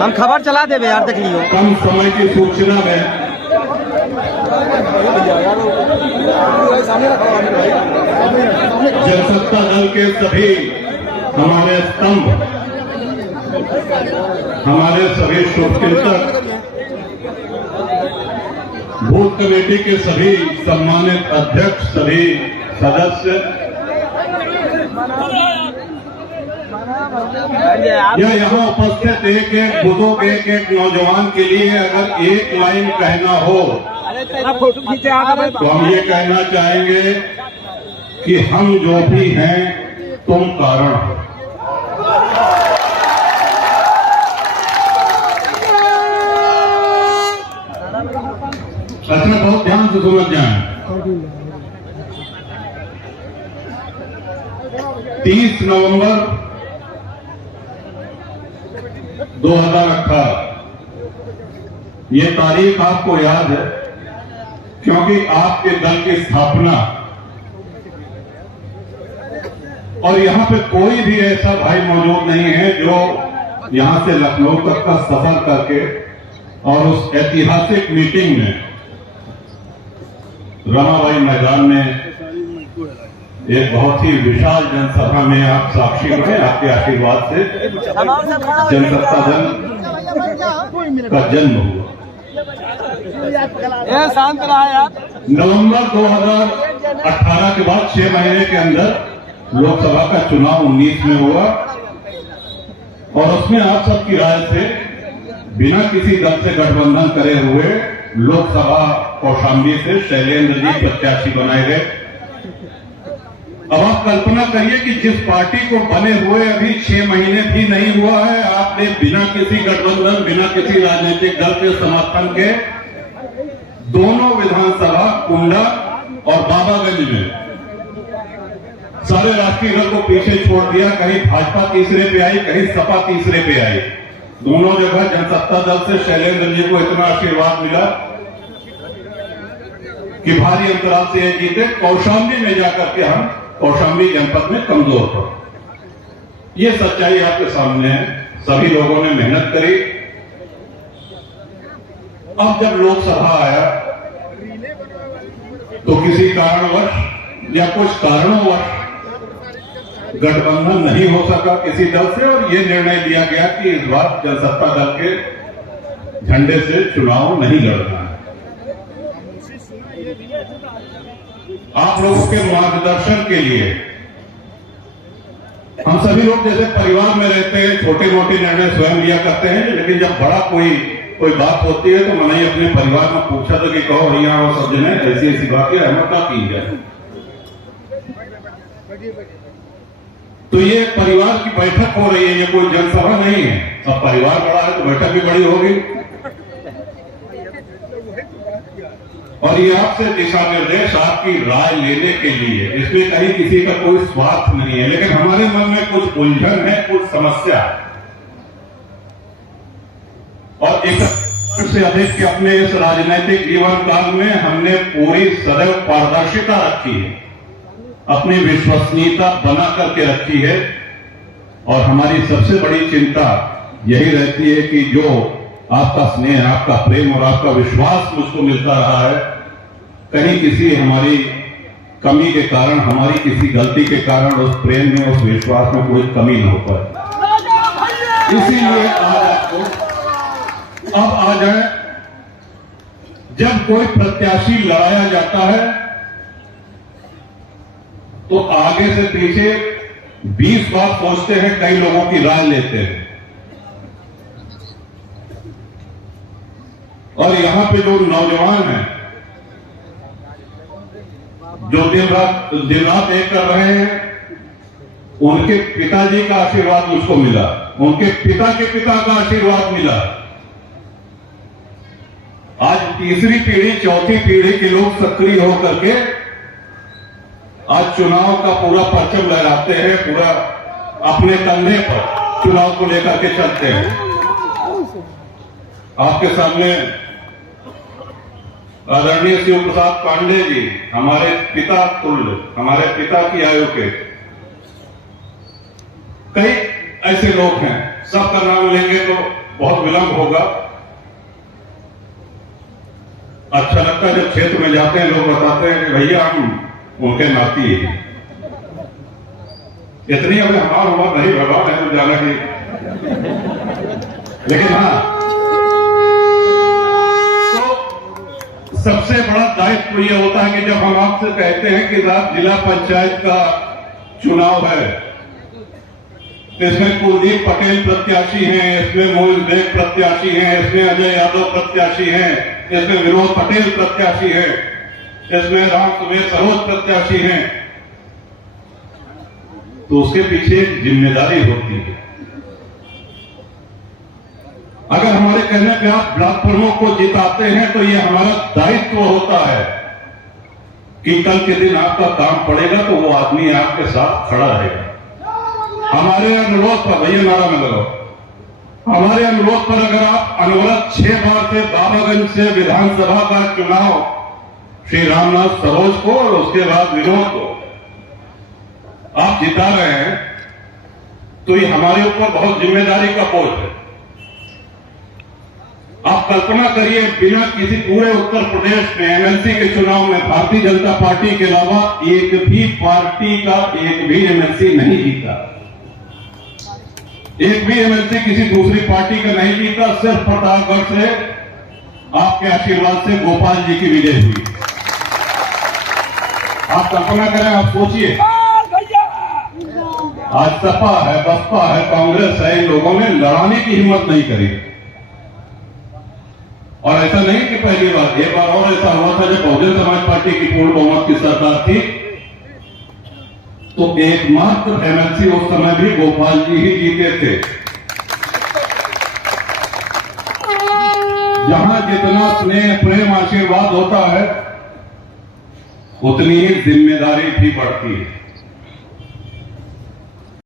हम खबर चला देवे यार, देख लियो। कम समय की सूचना में जनसत्ता दल के सभी हमारे स्तंभ, हमारे सभी शुभचिंतक, बूथ कमेटी के सभी सम्मानित अध्यक्ष, सभी सदस्य, यह यहाँ उपस्थित एक एक बूथों के एक एक नौजवान के लिए अगर एक लाइन कहना हो तो हम ये कहना चाहेंगे कि हम जो भी हैं तुम कारण हो। अच्छा, बहुत ध्यान से समझ जाएं। 30 नवंबर 2018 ये तारीख आपको याद है क्योंकि आपके दल की स्थापना, और यहां पे कोई भी ऐसा भाई मौजूद नहीं है जो यहां से लखनऊ तक का सफर करके और उस ऐतिहासिक मीटिंग में रमाबाई मैदान में एक बहुत ही विशाल जनसभा में आप साक्षी बने, आपके आशीर्वाद से जनसत्ता दल का जन्म हुआ। शांत रहा यार। नवंबर 2018 के बाद 6 महीने के अंदर लोकसभा का चुनाव 19 में हुआ और उसमें आप सबकी राय से बिना किसी दल से गठबंधन करे हुए लोकसभा कौशाम्बी से शैलेंद्र जी प्रत्याशी बनाए गए। अब आप कल्पना करिए कि जिस पार्टी को बने हुए अभी 6 महीने भी नहीं हुआ है, आपने बिना किसी गठबंधन, बिना किसी राजनीतिक दल के समर्थन के दोनों विधानसभा कुंडा और बाबागंज में सारे राष्ट्रीय दल को पीछे छोड़ दिया। कहीं भाजपा तीसरे पे आई, कहीं सपा तीसरे पे आई। दोनों जगह जनसत्ता दल से शैलेंद्र जी को इतना आशीर्वाद मिला कि भारी अंतराल से ये जीते। कौशाम्बी में जाकर के हम कौशाम्बी जनपद में कमजोर थे। ये सच्चाई आपके सामने है। सभी लोगों ने मेहनत करी। अब जब लोकसभा आया तो किसी कारणवश या कुछ कारणोंवश गठबंधन नहीं हो सका किसी दल से और ये निर्णय लिया गया कि इस बार जनसत्ता दल के झंडे से चुनाव नहीं लड़ना है। आप लोगों के मार्गदर्शन के लिए हम सभी लोग जैसे परिवार में रहते हैं, छोटे मोटे निर्णय स्वयं लिया करते हैं, लेकिन जब बड़ा कोई बात होती है तो मैंने अपने परिवार में पूछा था कि कहो भैया और सब जने ऐसी ऐसी बात है, अहमद ना की जाए। तो ये परिवार की बैठक हो रही है, ये कोई जनसभा नहीं है। अब परिवार बड़ा है तो बैठक भी बड़ी होगी और ये आपसे दिशा निर्देश, आपकी राय लेने के लिए। इसमें कहीं किसी का कोई स्वार्थ नहीं है, लेकिन हमारे मन में कुछ उलझन है, कुछ समस्या है और एक से अधिक के अपने इस राजनीतिक जीवन काल में हमने पूरी सदैव पारदर्शिता रखी है, अपनी विश्वसनीयता बना करके रखी है और हमारी सबसे बड़ी चिंता यही रहती है कि जो आपका स्नेह, आपका प्रेम और आपका विश्वास मुझको मिलता रहा है, कहीं किसी हमारी कमी के कारण, हमारी किसी गलती के कारण उस प्रेम में, उस विश्वास में कोई कमी न हो पाए। इसीलिए आज आपको अब आ जाए, जब कोई प्रत्याशी लड़ाया जाता है तो आगे से पीछे 20 बार सोचते हैं, कई लोगों की राय लेते हैं और यहां पे जो नौजवान हैं जो दिन रात एक कर रहे हैं, उनके पिताजी का आशीर्वाद मुझको मिला, उनके पिता के पिता का आशीर्वाद मिला। आज तीसरी पीढ़ी, चौथी पीढ़ी के लोग सक्रिय होकर के आज चुनाव का पूरा परचम लहराते हैं, पूरा अपने कंधे पर चुनाव को लेकर के चलते हैं। आपके सामने आदरणीय शिव प्रसाद पांडे जी, हमारे पिता तुल्य, हमारे पिता की आयु के कई ऐसे लोग हैं, सबका नाम लेंगे तो बहुत विलंब होगा। अच्छा लगता है जब क्षेत्र में जाते हैं, लोग बताते हैं कि भैया हम उनके नाती हैं। इतनी अभी हमारा हुआ नहीं भगवान है तो जाना की, लेकिन हाँ, तो सबसे बड़ा दायित्व तो यह होता है कि जब हम आपसे कहते हैं कि साहब जिला पंचायत का चुनाव है, तो इसमें कुलदीप पटेल प्रत्याशी हैं, इसमें मोहित बेग प्रत्याशी हैं, इसमें अजय यादव प्रत्याशी हैं, इसमें विनोद पटेल प्रत्याशी हैं, इसमें राम सुमेर सरोज प्रत्याशी हैं, तो उसके पीछे एक जिम्मेदारी होती है। अगर हमारे कहने पे आप ब्लॉक प्रमुख को जिताते हैं तो ये हमारा दायित्व होता है कि कल के दिन आपका काम पड़ेगा तो वो आदमी आपके साथ खड़ा रहेगा। हमारे अनुरोध पर, भैया नारा में लगाओ, हमारे अनुरोध पर अगर आप अनवरत 6 बार से बाबागंज से विधानसभा का चुनाव श्री रामनाथ सरोज को और उसके बाद विनोद को आप जिता रहे हैं, तो ये हमारे ऊपर बहुत जिम्मेदारी का बोझ है। आप कल्पना करिए, बिना किसी पूरे उत्तर प्रदेश में एमएलसी के चुनाव में भारतीय जनता पार्टी के अलावा एक भी पार्टी का एक भी एमएलसी नहीं जीता, एक भी एमएलसी किसी दूसरी पार्टी का नहीं जीता। सिर्फ प्रतापगढ़ से आपके आशीर्वाद से गोपाल जी की विजय हुई। आप कल्पना करें, आप सोचिए, आज सपा है, बसपा है, कांग्रेस है, इन लोगों ने लड़ाने की हिम्मत नहीं करी। और ऐसा नहीं कि पहली बार, एक बार और ऐसा हुआ था जब बहुजन समाज पार्टी की पूर्ण बहुमत की सरकार थी, तो एकमात्र एमएलसी उस समय भी गोपाल जी ही जीते थे। जहां जितना स्नेह प्रेम आशीर्वाद होता है, उतनी ही जिम्मेदारी भी बढ़ती है।